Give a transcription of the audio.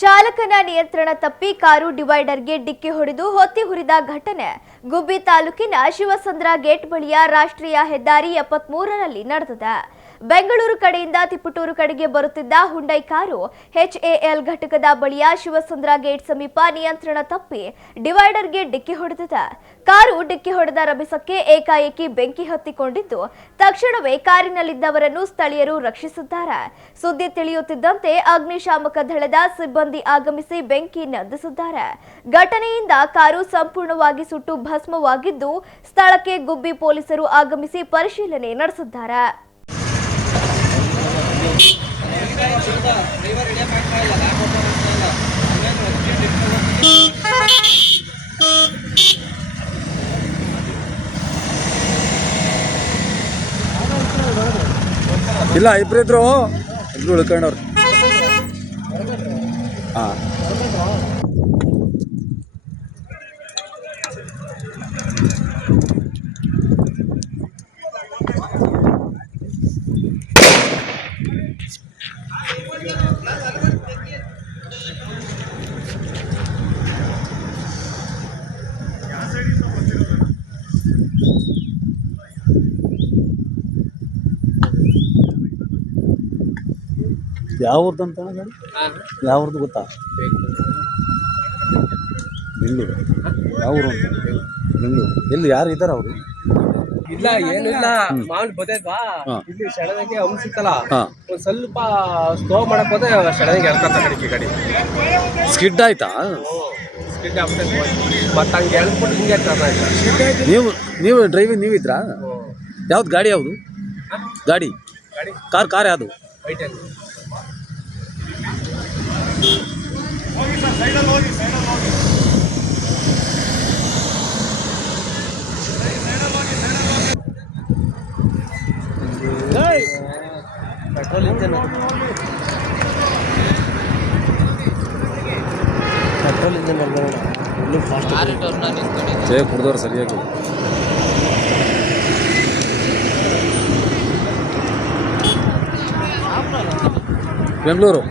ಚಾಲಕನ ನಿಯಂತ್ರಣ ತಪ್ಪಿ ಕಾರು ಡಿವೈಡರ್ಗೆ ಡಿಕ್ಕಿ ಹೊಡೆದು ಹೊತ್ತಿ ಹುರಿದ ಘಟನೆ ಗುಬ್ಬಿ ತಾಲೂಕಿನ ಶಿವಸಂದ್ರ ಗೇಟ್ ಬಳಿಯ ರಾಷ್ಟ್ರೀಯ ಹೆದ್ದಾರಿ 73ರಲ್ಲಿ ನಡೆದಿದೆ. ಬೆಂಗಳೂರು ಕಡೆಯಿಂದ ತಿಪಟೂರು ಕಡೆಗೆ ಬರುತ್ತಿದ್ದ ಹುಂಡೈ ಕಾರು HAL ಘಟಕದ ಬಳಿಯ ಶಿವಸಂದ್ರ ಗೇಟ್ ಸಮೀಪ ನಿಯಂತ್ರಣ ತಪ್ಪಿ ಡಿವೈಡರ್ಗೆ ಡಿಕ್ಕಿ ಹೊಡೆದಿದೆ. ಕಾರು ಡಿಕ್ಕಿ ಹೊಡೆದ ರಭಸಕ್ಕೆ ಏಕಾಏಕಿ ಬೆಂಕಿ ಹತ್ತಿಕೊಂಡಿದ್ದು ತಕ್ಷಣವೇ ಕಾರಿನಲ್ಲಿದ್ದವರನ್ನು ಸ್ಥಳೀಯರು ರಕ್ಷಿಸಿದ್ದಾರೆ. ಸುದ್ದಿ ತಿಳಿಯುತ್ತಿದ್ದಂತೆ ಅಗ್ನಿಶಾಮಕ ದಳದ ಸಿಬ್ಬಂದಿ ಆಗಮಿಸಿ ಬೆಂಕಿ ನಂದಿಸಿದ್ದಾರೆ. ಘಟನೆಯಿಂದ ಕಾರು ಸಂಪೂರ್ಣವಾಗಿ ಸುಟ್ಟು ಭಸ್ಮವಾಗಿದ್ದು ಸ್ಥಳಕ್ಕೆ ಗುಬ್ಬಿ ಪೊಲೀಸರು ಆಗಮಿಸಿ ಪರಿಶೀಲನೆ ನಡೆಸಿದ್ದಾರೆ. ಇಲ್ಲ ಇಬ್ರು ಉಳ್ಕೊಂಡವ್ರು. ಹಾಂ ಯಾವ ಊರ್ದು ಅಂತ ಗಾಡಿ? ಯಾವ ಊರ್ದು ಗೊತ್ತಾ? ಬೆಂಗಳೂರು. ಯಾವ ಊರು ಅಂತ? ಬೆಂಗಳೂರು. ಎಲ್ಲಿ ಯಾರು ಇದ್ದಾರ ಅವರು? ಇಲ್ಲ ಏನು ಇಲ್ಲ, ಮಾಮೂಲಿ ಬದೈತ್ವಾ ಇಲ್ಲಿ ಸಡನ್ಗೆ ಅನ್ಸುತ್ತಲ್ಲ, ಒಂದ್ ಸ್ವಲ್ಪ ಸ್ಲೋ ಮಾಡಕ್ ಹೋದ್ರೆ ಸಡನ್ಗೆ ಎಳ್ಕತ್ತ ಗಾಡಿ ಸ್ಕಿಡ್ ಆಯ್ತಾ? ಸ್ಕಿಡ್ ಆಗ್ಬಿಟ್ಟೆ ಮತ್ತೆ ಹಂಗೆ ಎಳ್ಬಿಟ್ಟು ಹಿಂಗೆ ನೀವು ಡ್ರೈವಿಂಗ್ ನೀವಿದ್ರಾ? ಯಾವ್ದು ಗಾಡಿ? ಯಾವುದು ಗಾಡಿ? ಕಾರ್ ಯಾವುದು? ಪೆಟ್ರೋಲ್ ಇಂಜನ್ ಕುಡ್ದವ್ರು ಸರಿಯಾಗಿ. ಬೆಂಗಳೂರು.